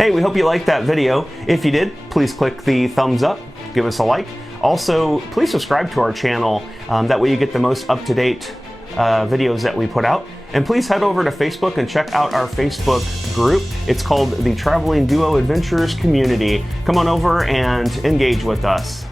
Hey, we hope you liked that video. If you did, please click the thumbs up, give us a like. Also, please subscribe to our channel. That way you get the most up-to-date videos that we put out. And please head over to Facebook and check out our Facebook group. It's called the Traveling Duo Adventurers Community. Come on over and engage with us.